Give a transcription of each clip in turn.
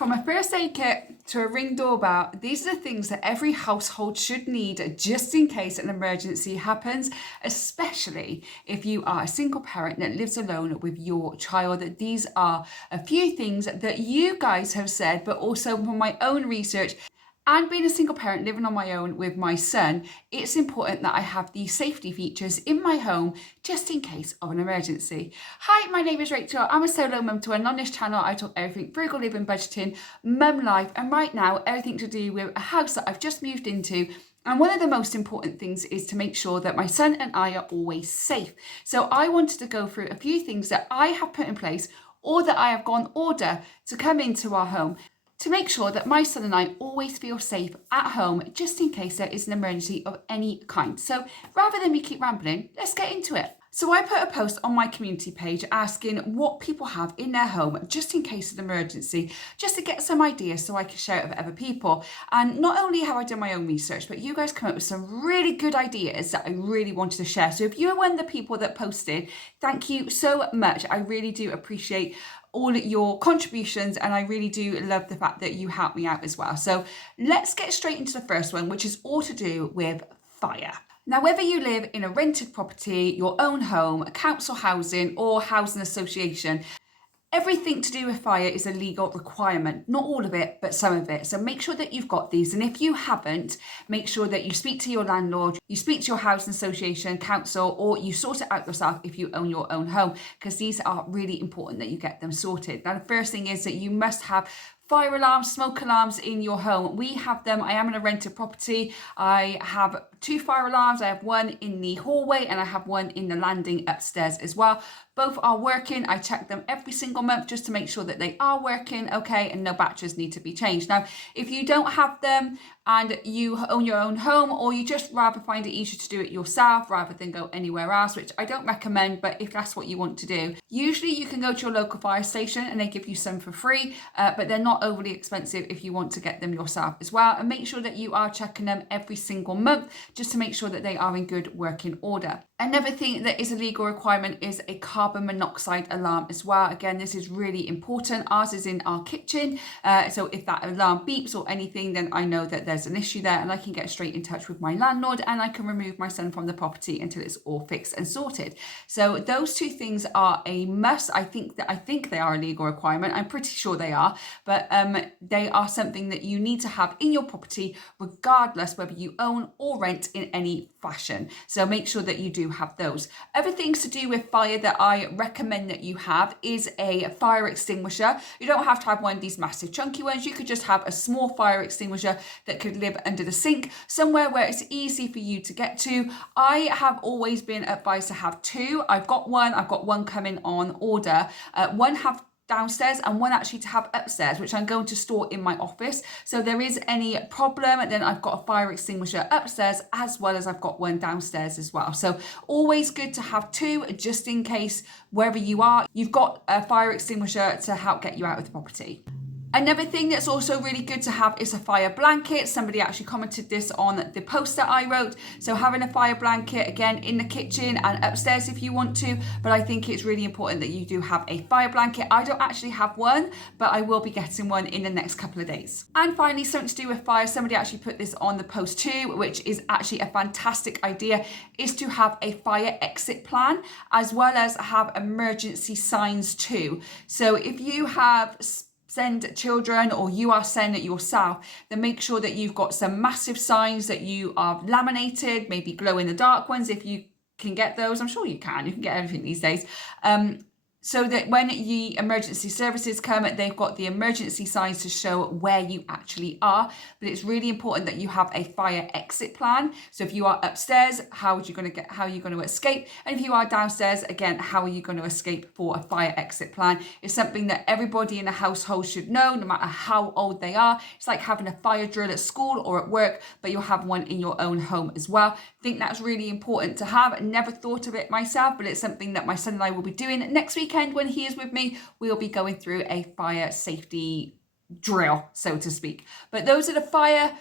From a first aid kit to a Ring doorbell, these are the things that every household should need just in case an emergency happens, especially if you are a single parent that lives alone with your child. These are a few things that you guys have said, but also from my own research. And being a single parent living on my own with my son, it's important that I have these safety features in my home just in case of an emergency. Hi, my name is Rachel. I'm a solo mum to, and on this channel I talk everything frugal living, budgeting, mum life, and right now everything to do with a house that I've just moved into. And one of the most important things is to make sure that my son and I are always safe. So I wanted to go through a few things that I have put in place or that I have gone order to come into our home to make sure that my son and I always feel safe at home, just in case there is an emergency of any kind. So rather than me keep rambling, let's get into it. So I put a post on my community page asking what people have in their home just in case of an emergency, just to get some ideas so I can share it with other people. And not only have I done my own research, but you guys come up with some really good ideas that I really wanted to share. So if you're one of the people that posted, thank you so much. I really do appreciate all your contributions, and I really do love the fact that you help me out as well. So let's get straight into the first one, which is all to do with fire. Now, whether you live in a rented property, your own home, council housing, or housing association, everything to do with fire is a legal requirement. Not all of it, but some of it. So make sure that you've got these. And if you haven't, make sure that you speak to your landlord, you speak to your housing association, council, or you sort it out yourself if you own your own home, because these are really important that you get them sorted. Now, the first thing is that you must have fire alarms, smoke alarms in your home. We have them. I am in a rented property. I have 2 fire alarms. I have one in the hallway and I have one in the landing upstairs as well. Both are working. I check them every single month just to make sure that they are working okay and no batteries need to be changed. Now, if you don't have them and you own your own home, or you just rather find it easier to do it yourself rather than go anywhere else, which I don't recommend, but if that's what you want to do, usually you can go to your local fire station and they give you some for free, but they're not overly expensive if you want to get them yourself as well. And make sure that you are checking them every single month just to make sure that they are in good working order. Another thing that is a legal requirement is a carbon monoxide alarm as well. Again, this is really important. Ours is in our kitchen. So if that alarm beeps or anything, then I know that there's an issue there and I can get straight in touch with my landlord and I can remove my son from the property until it's all fixed and sorted. So those 2 things are a must. I think they are a legal requirement. I'm pretty sure they are, but they are something that you need to have in your property, regardless whether you own or rent in any fashion. So make sure that you do have those. Other things to do with fire that I recommend that you have is a fire extinguisher. You don't have to have one of these massive chunky ones. You could just have a small fire extinguisher that could live under the sink, somewhere where it's easy for you to get to. I have always been advised to have 2. I've got one coming on order. One have downstairs and one actually to have upstairs, which I'm going to store in my office. So there is any problem, then I've got a fire extinguisher upstairs as well as I've got one downstairs as well. So always good to have 2 just in case wherever you are, you've got a fire extinguisher to help get you out of the property. Another thing that's also really good to have is a fire blanket. Somebody actually commented this on the post that I wrote. So having a fire blanket, again, in the kitchen and upstairs if you want to, but I think it's really important that you do have a fire blanket. I don't actually have one, but I will be getting one in the next couple of days. And finally, something to do with fire, somebody actually put this on the post too, which is actually a fantastic idea, is to have a fire exit plan as well as have emergency signs too. So if you have send children or you are sending it yourself, then make sure that you've got some massive signs that you are laminated, maybe glow in the dark ones if you can get those. I'm sure you can get everything these days. So that when the emergency services come, they've got the emergency signs to show where you actually are. But it's really important that you have a fire exit plan. So if you are upstairs, how are you going to escape? And if you are downstairs, again, how are you going to escape for a fire exit plan? It's something that everybody in the household should know, no matter how old they are. It's like having a fire drill at school or at work, but you'll have one in your own home as well. I think that's really important to have. I never thought of it myself, but it's something that my son and I will be doing next weekend. When he is with me, we'll be going through a fire safety drill, so to speak. But those are the fire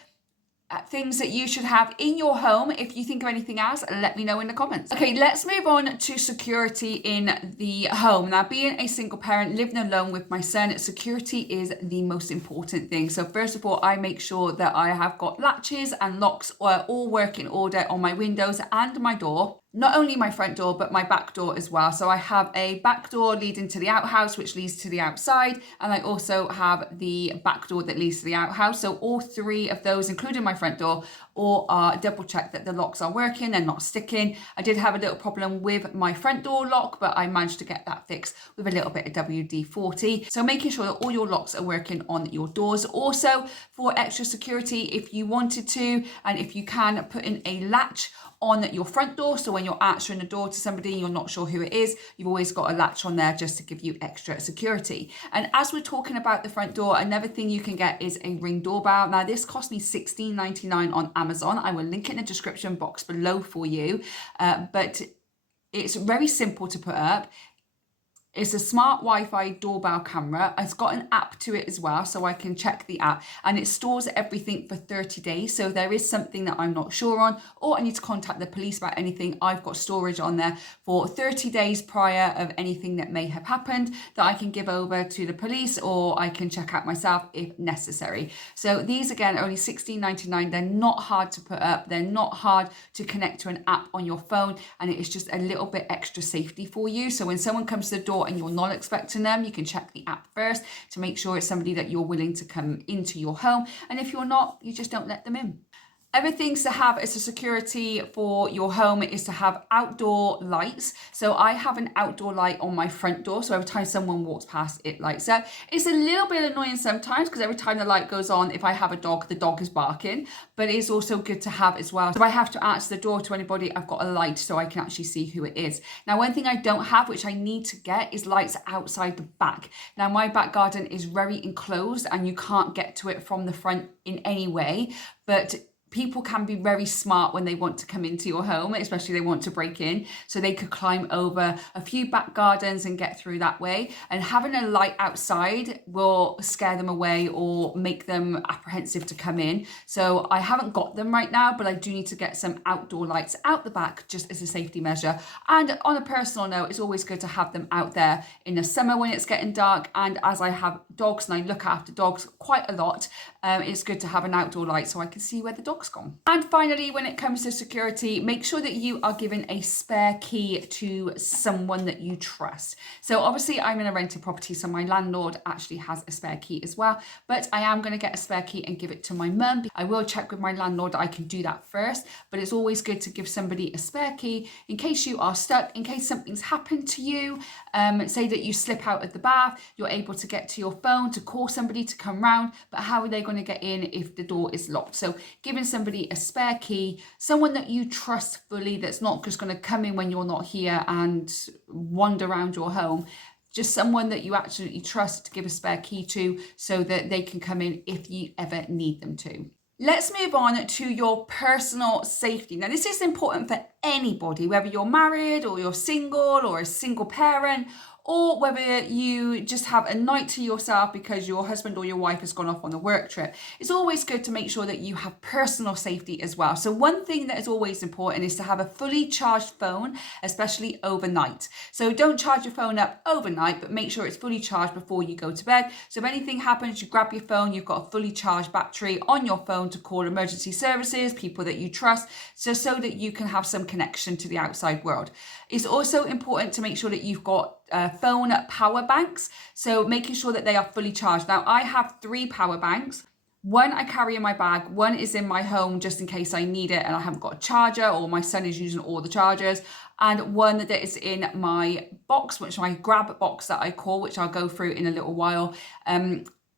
things that you should have in your home. If you think of anything else, let me know in the comments. Okay, let's move on to security in the home. Now, being a single parent living alone with my son, security is the most important thing. So first of all, I make sure that I have got latches and locks all work in order on my windows and my door. Not only my front door, but my back door as well. So I have a back door leading to the outhouse, which leads to the outside. And I also have the back door that leads to the outhouse. So all three of those, including my front door, all are double checked that the locks are working and not sticking. I did have a little problem with my front door lock, but I managed to get that fixed with a little bit of WD-40. So making sure that all your locks are working on your doors. Also, for extra security, if you wanted to, and if you can, put in a latch on your front door, so when you're answering the door to somebody you're not sure who it is, you've always got a latch on there just to give you extra security. And as we're talking about the front door, another thing you can get is a Ring doorbell. Now this cost me $16.99 on Amazon. I will link it in the description box below for you, but it's very simple to put up. It's a smart Wi-Fi doorbell camera. It's got an app to it as well, so I can check the app, and it stores everything for 30 days. So there is something that I'm not sure on, or I need to contact the police about anything, I've got storage on there for 30 days prior of anything that may have happened that I can give over to the police, or I can check out myself if necessary. So these again are only $16.99. They're not hard to put up. They're not hard to connect to an app on your phone, and it is just a little bit extra safety for you. So when someone comes to the door and you're not expecting them, you can check the app first to make sure it's somebody that you're willing to come into your home. And if you're not, you just don't let them in. Other things to have as a security for your home is to have outdoor lights. So I have an outdoor light on my front door, so every time someone walks past, it lights up. It's a little bit annoying sometimes because every time the light goes on, if I have a dog, the dog is barking, but it's also good to have as well. So if I have to answer the door to anybody, I've got a light so I can actually see who it is. Now, one thing I don't have, which I need to get, is lights outside the back. Now, my back garden is very enclosed and you can't get to it from the front in any way, but people can be very smart when they want to come into your home, especially they want to break in. So they could climb over a few back gardens and get through that way. And having a light outside will scare them away or make them apprehensive to come in. So I haven't got them right now, but I do need to get some outdoor lights out the back just as a safety measure. And on a personal note, it's always good to have them out there in the summer when it's getting dark. And as I have dogs and I look after dogs quite a lot, it's good to have an outdoor light so I can see where the dog's gone. And finally, when it comes to security, make sure that you are given a spare key to someone that you trust. So obviously I'm in a rented property, so my landlord actually has a spare key as well, but I am going to get a spare key and give it to my mum. I will check with my landlord that I can do that first, but it's always good to give somebody a spare key in case you are stuck, in case something's happened to you. Say that you slip out of the bath, you're able to get to your phone to call somebody to come round, but how are they going to get in if the door is locked? So giving somebody a spare key, someone that you trust fully, that's not just going to come in when you're not here and wander around your home, just someone that you absolutely trust to give a spare key to so that they can come in if you ever need them to. Let's move on to your personal safety. Now, this is important for anybody, whether you're married or you're single or a single parent, or whether you just have a night to yourself because your husband or your wife has gone off on a work trip. It's always good to make sure that you have personal safety as well. So one thing that is always important is to have a fully charged phone, especially overnight. So don't charge your phone up overnight, but make sure it's fully charged before you go to bed. So if anything happens, you grab your phone, you've got a fully charged battery on your phone to call emergency services, people that you trust, so that you can have some connection to the outside world. It's also important to make sure that you've got phone power banks, so making sure that they are fully charged. Now, I have 3 power banks. One I carry in my bag, one is in my home just in case I need it and I haven't got a charger or my son is using all the chargers, and one that is in my box, which is my grab box that I call, which I'll go through in a little while.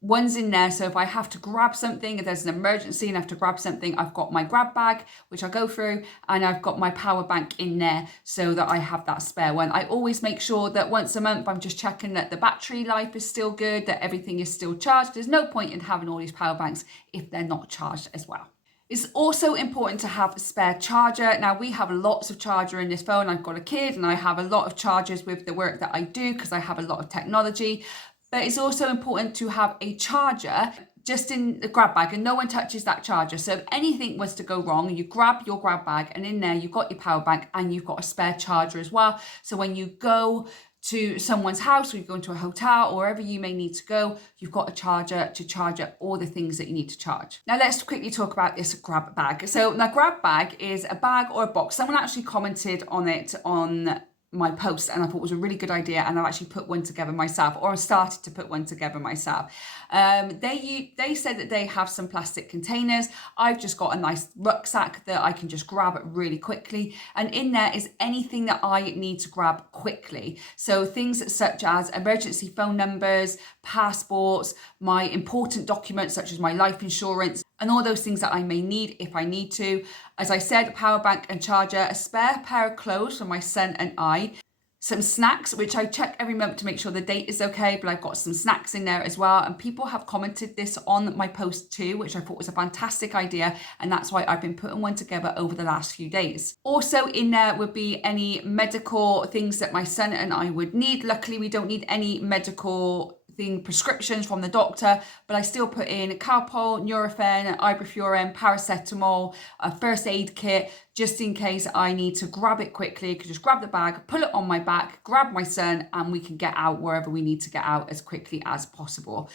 One's in there, so if I have to grab something, if there's an emergency and I have to grab something, I've got my grab bag, which I'll go through, and I've got my power bank in there so that I have that spare one. I always make sure that once a month I'm just checking that the battery life is still good, that everything is still charged. There's no point in having all these power banks if they're not charged as well. It's also important to have a spare charger. Now, we have lots of charger in this phone. I've got a kid and I have a lot of chargers with the work that I do because I have a lot of technology. But it's also important to have a charger just in the grab bag, and no one touches that charger. So if anything was to go wrong, you grab your grab bag, and in there you've got your power bank and you've got a spare charger as well. So when you go to someone's house, or you go into a hotel, or wherever you may need to go, you've got a charger to charge up all the things that you need to charge. Now let's quickly talk about this grab bag. So the grab bag is a bag or a box. Someone actually commented on it on my post, and I thought it was a really good idea, and I've actually put one together myself, or I started to put one together myself. They said that they have some plastic containers. I've just got a nice rucksack that I can just grab really quickly, and in there is anything that I need to grab quickly. So things such as emergency phone numbers, passports, my important documents such as my life insurance, and all those things that I may need if I need to. As I said, a power bank and charger, a spare pair of clothes for my son and I, some snacks, which I check every month to make sure the date is okay, but I've got some snacks in there as well. And people have commented this on my post too, which I thought was a fantastic idea. And that's why I've been putting one together over the last few days. Also in there would be any medical things that my son and I would need. Luckily, we don't need any medical prescriptions from the doctor, but I still put in Calpol, Nurofen, Ibuprofen, Paracetamol, a first aid kit, just in case I need to grab it quickly. I could just grab the bag, pull it on my back, grab my son, and we can get out wherever we need to get out as quickly as possible.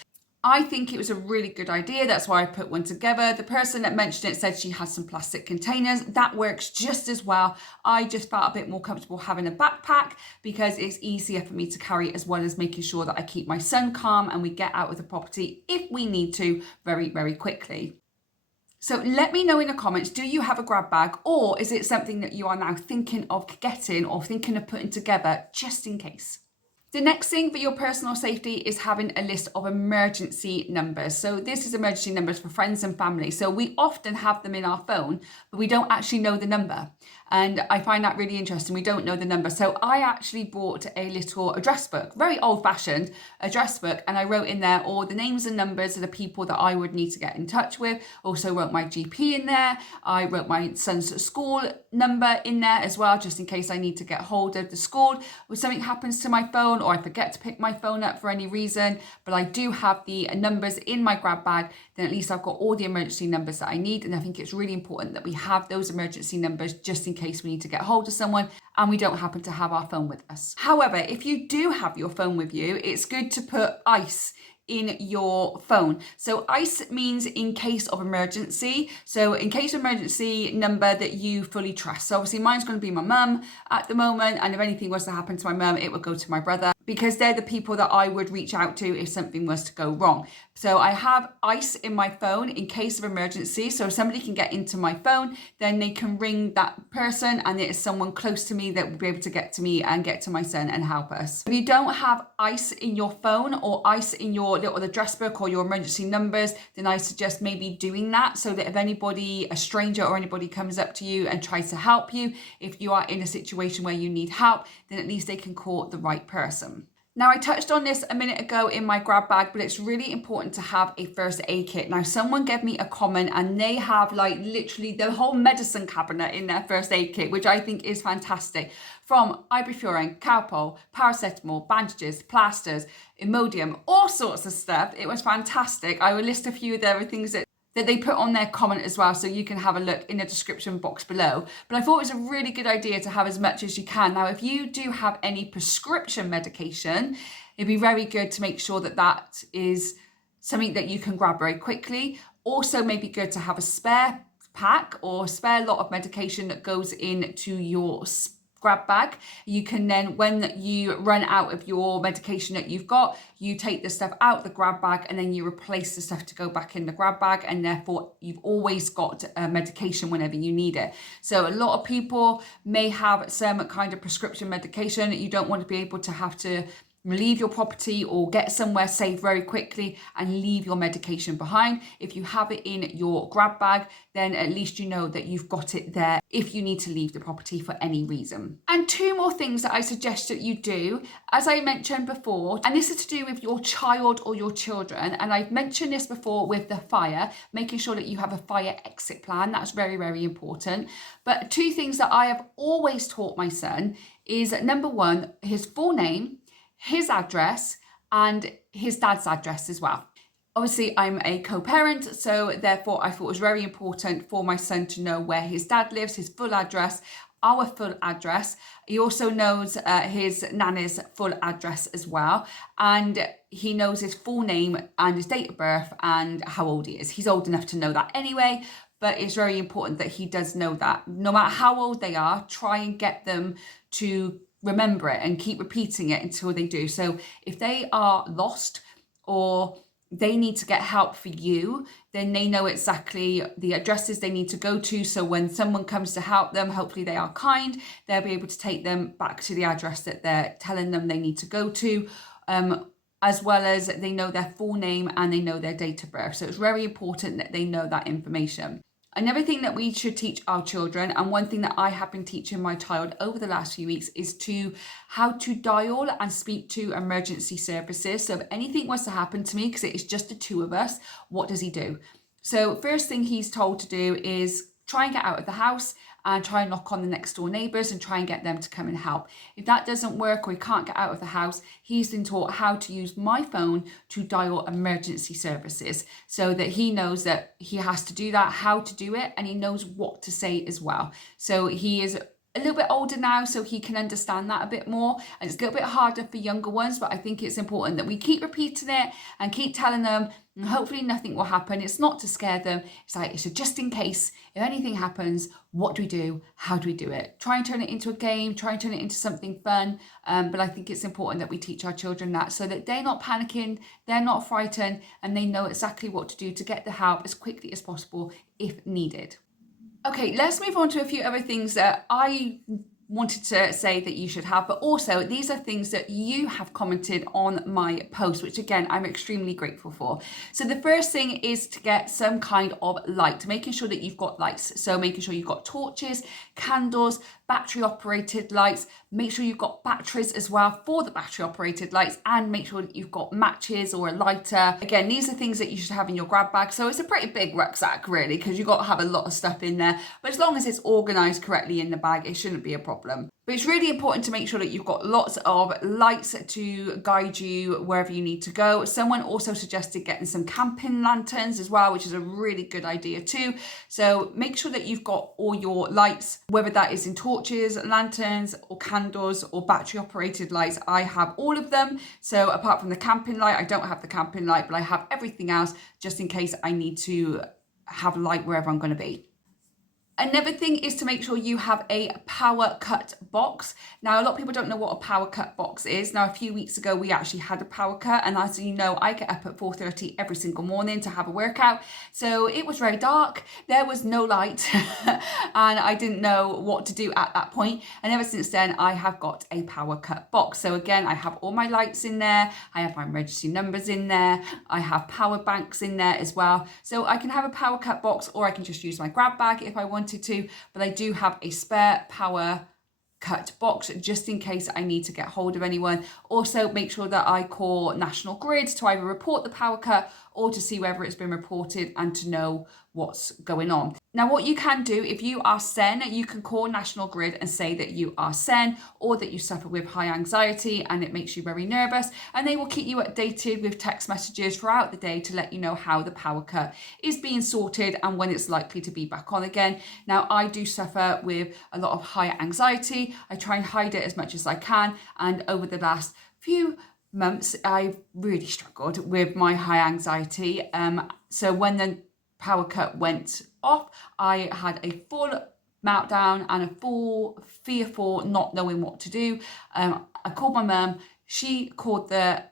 I think it was a really good idea. That's why I put one together. The person that mentioned it said she has some plastic containers. That works just as well. I just felt a bit more comfortable having a backpack because it's easier for me to carry, as well as making sure that I keep my son calm and we get out of the property if we need to very, very quickly. So let me know in the comments, do you have a grab bag, or is it something that you are now thinking of getting or thinking of putting together just in case? The next thing for your personal safety is having a list of emergency numbers. So this is emergency numbers for friends and family. So we often have them in our phone, but we don't actually know the number. And I find that really interesting. We don't know the number. So I actually bought a little address book, very old fashioned address book. And I wrote in there all the names and numbers of the people that I would need to get in touch with. Also wrote my GP in there. I wrote my son's school number in there as well, just in case I need to get hold of the school if something happens to my phone, or I forget to pick my phone up for any reason. But I do have the numbers in my grab bag. Then at least I've got all the emergency numbers that I need. And I think it's really important that we have those emergency numbers just in case we need to get hold of someone and we don't happen to have our phone with us. However, if you do have your phone with you, it's good to put ICE in your phone. So ICE means in case of emergency. So in case of emergency number that you fully trust. So obviously mine's going to be my mum at the moment. And if anything was to happen to my mum, it would go to my brother, because they're the people that I would reach out to if something was to go wrong. So I have ICE in my phone in case of emergency. So if somebody can get into my phone, then they can ring that person and it is someone close to me that will be able to get to me and get to my son and help us. If you don't have ICE in your phone or ICE in your little address book or your emergency numbers, then I suggest maybe doing that, so that if anybody, a stranger or anybody, comes up to you and tries to help you, if you are in a situation where you need help, then at least they can call the right person. Now, I touched on this a minute ago in my grab bag, but it's really important to have a first aid kit. Now, someone gave me a comment and they have like literally the whole medicine cabinet in their first aid kit, which I think is fantastic. From Ibuprofen, Calpol, Paracetamol, bandages, plasters, Imodium, all sorts of stuff. It was fantastic. I will list a few of the things that they put on their comment as well, so you can have a look in the description box below. But I thought it was a really good idea to have as much as you can. Now, if you do have any prescription medication, it'd be very good to make sure that that is something that you can grab very quickly. Also, maybe good to have a spare pack or spare lot of medication that goes into your grab bag. You can then, when you run out of your medication that you've got, you take the stuff out the grab bag and then you replace the stuff to go back in the grab bag, and therefore you've always got medication whenever you need it. So a lot of people may have some kind of prescription medication. You don't want to be able to have to leave your property or get somewhere safe very quickly and leave your medication behind. If you have it in your grab bag, then at least you know that you've got it there if you need to leave the property for any reason. And two more things that I suggest that you do, as I mentioned before, and this is to do with your child or your children, and I've mentioned this before with the fire, making sure that you have a fire exit plan. That's very, very important. But two things that I have always taught my son is, number one, his full name, his address, and his dad's address as well. Obviously, I'm a co-parent, so therefore I thought it was very important for my son to know where his dad lives, his full address, our full address. He also knows his nanny's full address as well, and he knows his full name and his date of birth and how old he is. He's old enough to know that anyway, but it's very important that he does know that. No matter how old they are, try and get them to remember it and keep repeating it until they do. So if they are lost or they need to get help for you, then they know exactly the addresses they need to go to. So when someone comes to help them, hopefully they are kind, they'll be able to take them back to the address that they're telling them they need to go to, as well as they know their full name and they know their date of birth. So it's very important that they know that information. Another thing that we should teach our children, and one thing that I have been teaching my child over the last few weeks, is how to dial and speak to emergency services. So if anything was to happen to me, because it is just the two of us, what does he do? So first thing he's told to do is try and get out of the house and try and knock on the next door neighbours and try and get them to come and help. If that doesn't work or he can't get out of the house, he's been taught how to use my phone to dial emergency services so that he knows that he has to do that, how to do it, and he knows what to say as well. So he is a little bit older now, so he can understand that a bit more, and it's a little bit harder for younger ones, but I think it's important that we keep repeating it and keep telling them, and hopefully nothing will happen. It's not to scare them, it's a just in case, if anything happens, what do we do, how do we do it? Try and turn it into a game, try and turn it into something fun, but I think it's important that we teach our children that so that they're not panicking, they're not frightened, and they know exactly what to do to get the help as quickly as possible if needed. Okay, let's move on to a few other things that I wanted to say that you should have, but also these are things that you have commented on my post, which again, I'm extremely grateful for. So the first thing is to get some kind of light, making sure that you've got lights. So making sure you've got torches, candles, battery operated lights, make sure you've got batteries as well for the battery operated lights, and make sure that you've got matches or a lighter. Again, these are things that you should have in your grab bag. So it's a pretty big rucksack really, because you've got to have a lot of stuff in there, but as long as it's organized correctly in the bag, it shouldn't be a problem. But it's really important to make sure that you've got lots of lights to guide you wherever you need to go. Someone also suggested getting some camping lanterns as well, which is a really good idea too. So make sure that you've got all your lights, whether that is in torches, lanterns, or candles, or battery operated lights. I have all of them. So apart from the camping light, I don't have the camping light, but I have everything else just in case I need to have light wherever I'm going to be. Another thing is to make sure you have a power cut box. Now, a lot of people don't know what a power cut box is. Now, a few weeks ago, we actually had a power cut. And as you know, I get up at 4:30 every single morning to have a workout. So it was very dark. There was no light and I didn't know what to do at that point. And ever since then, I have got a power cut box. So again, I have all my lights in there. I have my emergency numbers in there. I have power banks in there as well. So I can have a power cut box, or I can just use my grab bag if I want to, but I do have a spare power cut box just in case I need to get hold of anyone. Also, make sure that I call National Grid to either report the power cut or to see whether it's been reported and to know what's going on. Now, what you can do if you are SEN, you can call National Grid and say that you are SEN or that you suffer with high anxiety and it makes you very nervous, and they will keep you updated with text messages throughout the day to let you know how the power cut is being sorted and when it's likely to be back on again. Now, I do suffer with a lot of high anxiety. I try and hide it as much as I can, and over the last few months I've really struggled with my high anxiety. So when the power cut went off, I had a full meltdown and a full fearful not knowing what to do. I called my mum. She called the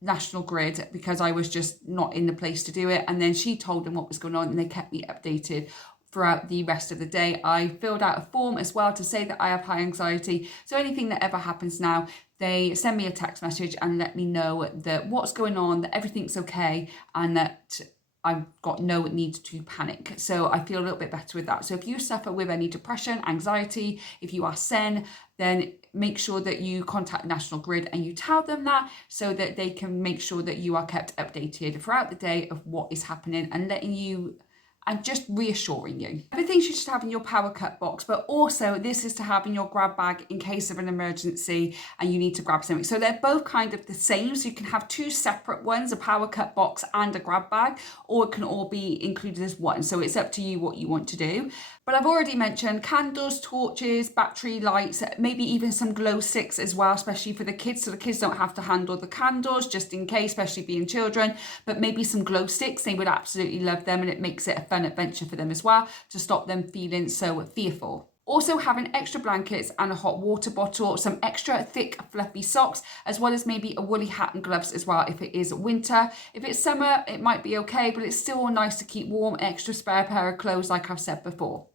National Grid because I was just not in the place to do it, and then she told them what was going on and they kept me updated throughout the rest of the day. I filled out a form as well to say that I have high anxiety, so anything that ever happens now, they send me a text message and let me know that what's going on, that everything's okay, and that I've got no need to panic. So I feel a little bit better with that. So if you suffer with any depression, anxiety, if you are SEN, then make sure that you contact National Grid and you tell them that so that they can make sure that you are kept updated throughout the day of what is happening and letting you and just reassuring you. Everything you should have in your power cut box, but also this is to have in your grab bag in case of an emergency and you need to grab something. So they're both kind of the same. So you can have two separate ones, a power cut box and a grab bag, or it can all be included as one. So it's up to you what you want to do. But I've already mentioned candles, torches, battery lights, maybe even some glow sticks as well, especially for the kids. So the kids don't have to handle the candles just in case, especially being children, but maybe some glow sticks. They would absolutely love them, and it makes it a fun adventure for them as well to stop them feeling so fearful. Also having extra blankets and a hot water bottle, some extra thick fluffy socks, as well as maybe a woolly hat and gloves as well if it is winter. If it's summer, it might be okay, but it's still nice to keep warm, extra spare pair of clothes like I've said before.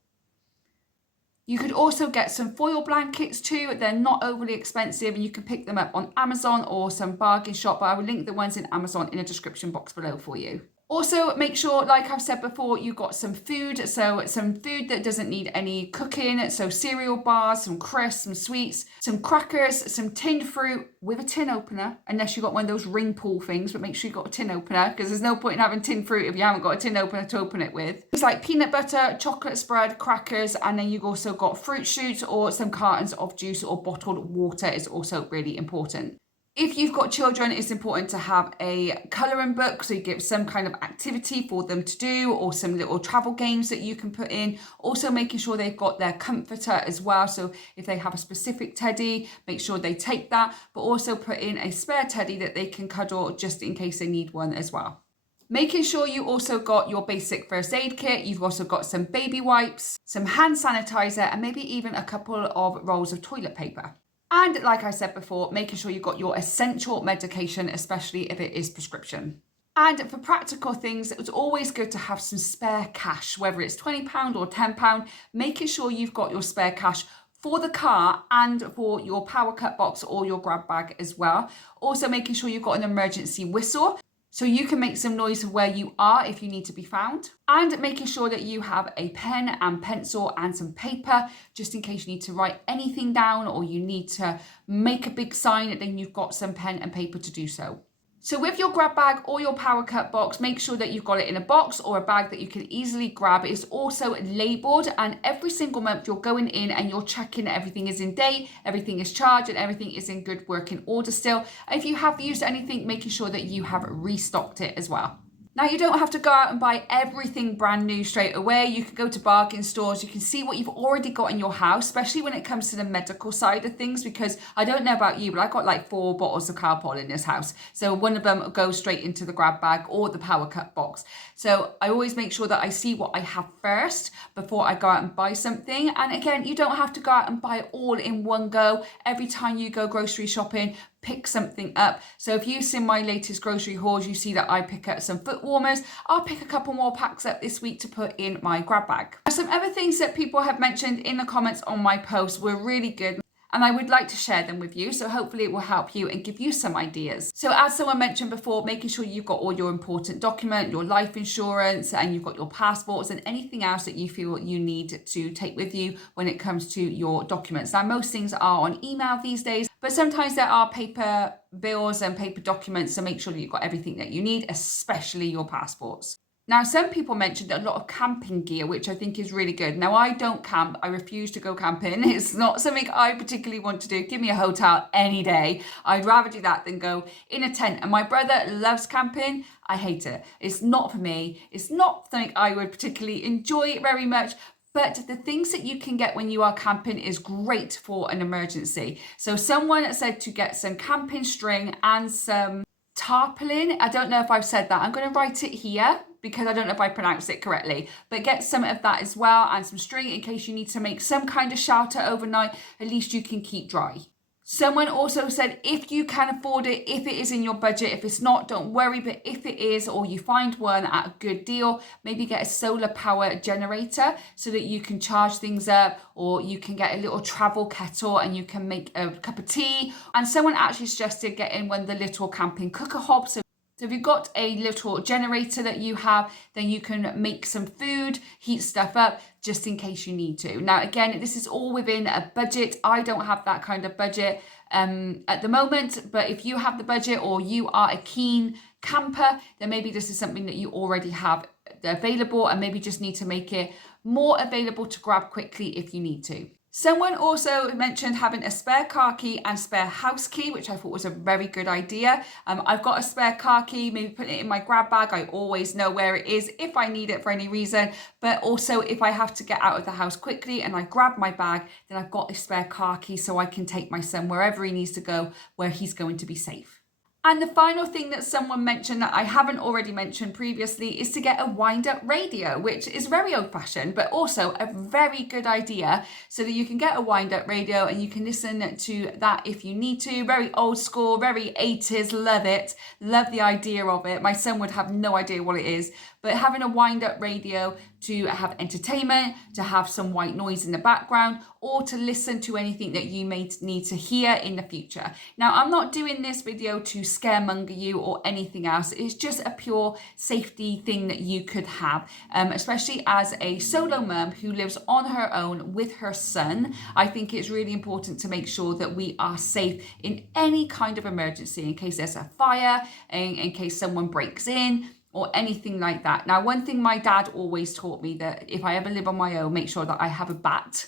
You could also get some foil blankets too. They're not overly expensive and you can pick them up on Amazon or some bargain shop, but I will link the ones in Amazon in a description box below for you. Also, make sure, like I've said before, you've got some food. So some food that doesn't need any cooking. So cereal bars, some crisps, some sweets, some crackers, some tinned fruit with a tin opener, unless you've got one of those ring pull things, but make sure you've got a tin opener because there's no point in having tinned fruit if you haven't got a tin opener to open it with. It's like peanut butter, chocolate spread, crackers, and then you've also got fruit shoots or some cartons of juice or bottled water is also really important. If you've got children, it's important to have a colouring book, so you give some kind of activity for them to do or some little travel games that you can put in. Also making sure they've got their comforter as well, so if they have a specific teddy, make sure they take that, but also put in a spare teddy that they can cuddle just in case they need one as well. Making sure you also got your basic first aid kit, you've also got some baby wipes, some hand sanitizer, and maybe even a couple of rolls of toilet paper. And like I said before, making sure you've got your essential medication, especially if it is prescription. And for practical things, it's always good to have some spare cash, whether it's £20 or £10, making sure you've got your spare cash for the car and for your power cut box or your grab bag as well. Also making sure you've got an emergency whistle, so you can make some noise of where you are if you need to be found. And making sure that you have a pen and pencil and some paper, just in case you need to write anything down or you need to make a big sign, then you've got some pen and paper to do so. So with your grab bag or your power cut box, make sure that you've got it in a box or a bag that you can easily grab. It's also labelled, and every single month you're going in and you're checking that everything is in date, everything is charged, and everything is in good working order still. And if you have used anything, making sure that you have restocked it as well. Now, you don't have to go out and buy everything brand new straight away. You can go to bargain stores. You can see what you've already got in your house, especially when it comes to the medical side of things, because I don't know about you, but I've got like 4 bottles of Calpol in this house. So one of them goes straight into the grab bag or the power cut box. So I always make sure that I see what I have first before I go out and buy something. And again, you don't have to go out and buy it all in one go. Every time you go grocery shopping, pick something up. So if you've seen my latest grocery hauls, you see that I pick up some foot warmers. I'll pick a couple more packs up this week to put in my grab bag. Some other things that people have mentioned in the comments on my post were really good, and I would like to share them with you, so hopefully it will help you and give you some ideas. So as someone mentioned before, making sure you've got all your important documents, your life insurance, and you've got your passports and anything else that you feel you need to take with you when it comes to your documents. Now, most things are on email these days, but sometimes there are paper bills and paper documents, so make sure that you've got everything that you need, especially your passports. Now, some people mentioned a lot of camping gear, which I think is really good. Now, I don't camp. I refuse to go camping. It's not something I particularly want to do. Give me a hotel any day. I'd rather do that than go in a tent. And my brother loves camping. I hate it. It's not for me. It's not something I would particularly enjoy very much. But the things that you can get when you are camping is great for an emergency. So someone said to get some camping string and some tarpaulin. I don't know if I've said that. I'm going to write it here because I don't know if I pronounced it correctly, but get some of that as well and some string in case you need to make some kind of shelter overnight. At least you can keep dry. Someone also said if you can afford it, if it is in your budget, if it's not, don't worry, but if it is, or you find one at a good deal, maybe get a solar power generator so that you can charge things up, or you can get a little travel kettle and you can make a cup of tea. And someone actually suggested getting one of the little camping cooker hobs. So if you've got a little generator that you have, then you can make some food, heat stuff up, just in case you need to. Now, again, this is all within a budget. I don't have that kind of budget at the moment, but if you have the budget or you are a keen camper, then maybe this is something that you already have available and maybe just need to make it more available to grab quickly if you need to. Someone also mentioned having a spare car key and spare house key, which I thought was a very good idea. I've got a spare car key, maybe put it in my grab bag. I always know where it is if I need it for any reason. But also if I have to get out of the house quickly and I grab my bag, then I've got a spare car key so I can take my son wherever he needs to go, where he's going to be safe. And the final thing that someone mentioned that I haven't already mentioned previously is to get a wind-up radio, which is very old-fashioned, but also a very good idea, so that you can get a wind-up radio and you can listen to that if you need to. Very old school, very 80s, love it. Love the idea of it. My son would have no idea what it is, but having a wind-up radio to have entertainment, to have some white noise in the background, or to listen to anything that you may need to hear in the future. Now, I'm not doing this video to scaremonger you or anything else. It's just a pure safety thing that you could have, especially as a solo mum who lives on her own with her son. I think it's really important to make sure that we are safe in any kind of emergency, in case there's a fire, in case someone breaks in, or anything like that. Now, one thing my dad always taught me, that if I ever live on my own, make sure that I have a bat,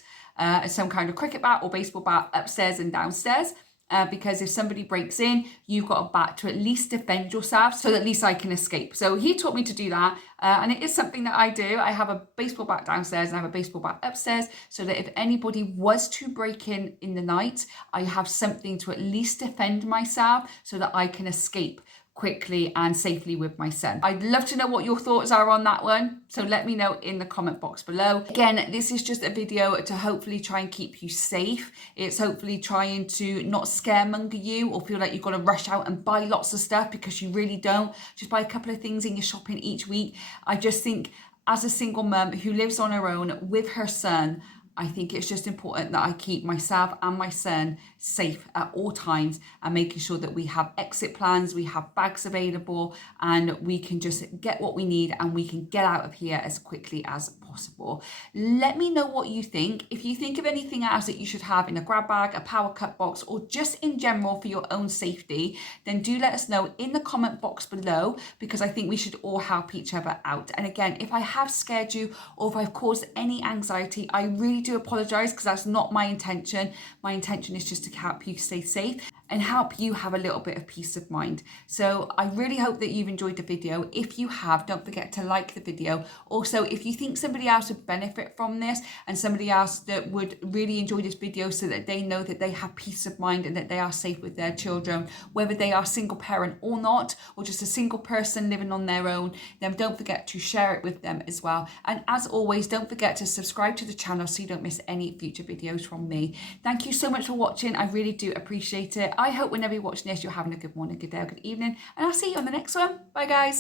some kind of cricket bat or baseball bat upstairs and downstairs, because if somebody breaks in, you've got a bat to at least defend yourself, so that at least I can escape. So he taught me to do that, and it is something that I do. I have a baseball bat downstairs and I have a baseball bat upstairs, so that if anybody was to break in the night, I have something to at least defend myself so that I can escape quickly and safely with my son. I'd love to know what your thoughts are on that one, so let me know in the comment box below. Again, this is just a video to hopefully try and keep you safe. It's hopefully trying to not scaremonger you or feel like you've got to rush out and buy lots of stuff, because you really don't. Just buy a couple of things in your shopping each week. I just think, as a single mum who lives on her own with her son, I think it's just important that I keep myself and my son safe at all times, and making sure that we have exit plans, we have bags available, and we can just get what we need and we can get out of here as quickly as possible. Let me know what you think. If you think of anything else that you should have in a grab bag, a power cut box, or just in general for your own safety, then do let us know in the comment box below, because I think we should all help each other out. And again, if I have scared you or if I've caused any anxiety, I really do apologize, because that's not my intention. My intention is just to help you stay safe and help you have a little bit of peace of mind. So I really hope that you've enjoyed the video. If you have, don't forget to like the video. Also, if you think somebody else would benefit from this, and somebody else that would really enjoy this video, so that they know that they have peace of mind and that they are safe with their children, whether they are single parent or not, or just a single person living on their own, then don't forget to share it with them as well. And as always, don't forget to subscribe to the channel so you don't miss any future videos from me. Thank you so much for watching. I really do appreciate it. I hope whenever you're watching this, you're having a good morning, good day, or good evening, and I'll see you on the next one. Bye, guys.